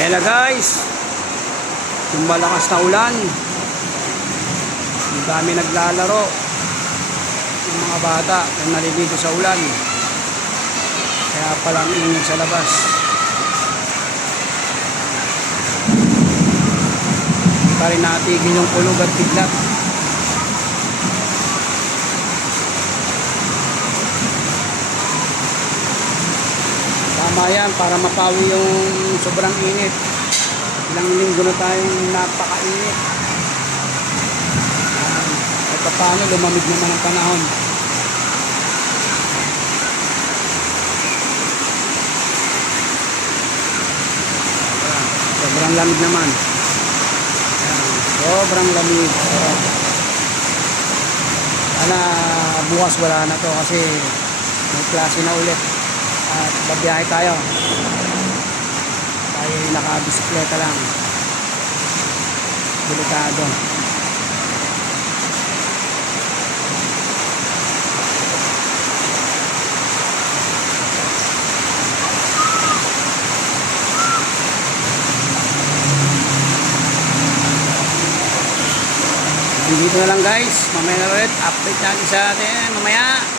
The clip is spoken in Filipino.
Ayan na guys. Yung malakas na ulan. Ang dami naglalaro. Yung mga bata yung naliligo sa ulan. Kaya palang ingin sa labas. Hindi pa rin natigil yung kulog at kidlat. Tama yan para mapawi yung sobrang init. Ilang linggo na tayong napakainit. At paano lumamig naman ang panahon. Sobrang lamig naman. Sobrang lamig. Sana bukas wala na to kasi may klase na ulit. At babiyahe tayo. Tayo ay nakabisikleta lang. Delikado. Dito na lang guys. Mamaya na ulit. Update natin sa atin mamaya.